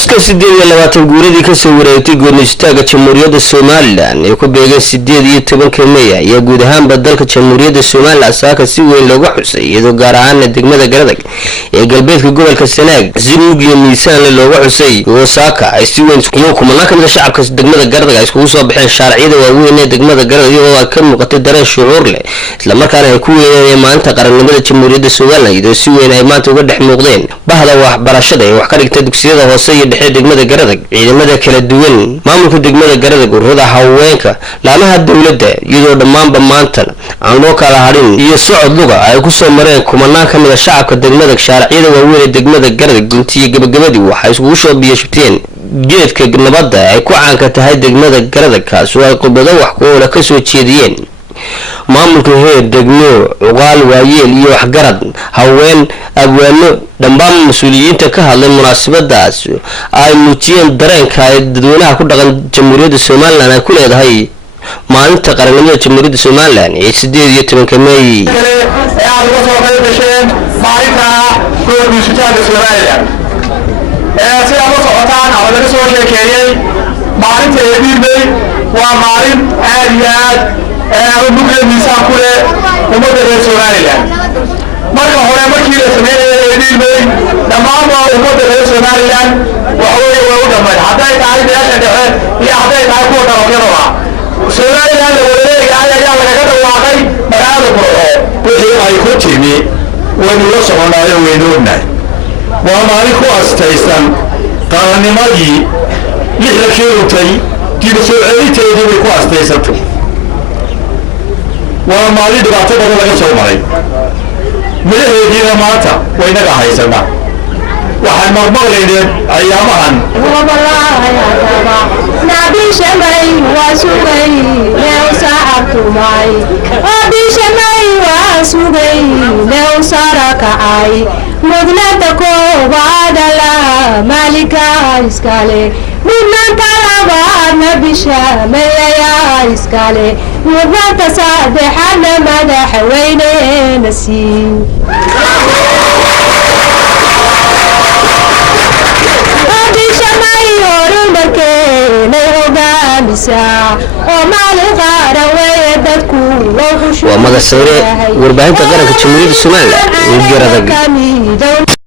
xuska 28 guuradii ka soo wareegtay go'aansitaanka Jamhuuriyadda Soomaaliland ee ku beegan 18 May ayaa guud ahaanba dalka Jamhuuriyadda Soomaaliland saaka si weyn looga xusay iyadoo gaar ahaan degmada Garadag ee galbeedka gobolka Sanaag si mug iyo miisaan looga xusay oo saaka ay si weyn kumanaan ka mid ah shacabka degmada Garadag ay iskugu soo baxeen sharciyada waaweyn ee degmada Garadag iyadoo ay ka muuqatay dareen shucuur leh isla markaana ay ku weynayeen maanta qarannimada Jamhuuriyadda Soomaaliland iyadoo si weyn ay maanta uga dhex muuqdeen bahda waxbarashada ee wax ka dhigtay dugsiyada hoose iyo dhexe degmada Garadag ciidamada kala duwan maamulka degmada Garadag ururada haweenka laamaha dawladda iyadoo dhammaanba maanta aan loo kala harin iyo socod luga ay ku soo mareen kumanaan ka mid ah shacabka degmada sharciyada waaweyn ee degmada Garadag guntiga gabagabadii waxay iskugu soo biyashubteen geedka nabadda ay ku caanka tahay degmada Garadag kaas oo ay qodobada wax ku ool ka soo jeediyeen maamulka heer degmo ugaal waayeel iyo waxgarad haween abwaano dhammaan mas'uuliyiinta ka hadlay munaasabadaas ay muujiyeen dareenka ay dadweynaha ku dhaqan Jamhuuriyadda Soomaaliland ay ku leedahay maalinta qarannimada Jamhuuriyadda Soomaaliland ee 18 May waa maalin aad iyo aad mugla miisaan ku leh ummadda reer Soomaaliland marka hore markii la sameeyay eedilmay dhammaan waa ummadda reer Soomaaliland waxa way u dhamay haday tahay beesha dhexe iyo haday tahay kuwa dalkeeda Soomaaliland ayaa laga dhawaaqay magaalada Burco wixii ay ku timi waynu la soconaayo weynoonahay waa maalin ku astaysan qarannimadii lixda kiilotay kiilo soo celiteedii way ku astaysantay waa maalin dhibaato badan laga soo maray midaheediina maanta waynaga haysanaa waxaan maqmaqlayneen ayaamahan mudnaanta koobaad la malika iskale mudnaanta labaadna bisha meeya iskale mudnaanta saddexaadna madaxweyne nasiib bisha may horumarkeena hogaamisa oo maalin qaran weeye dadku waa magac sare warbaahinta qaranka Jamhuuriyadda Soomaaliland ee Garadag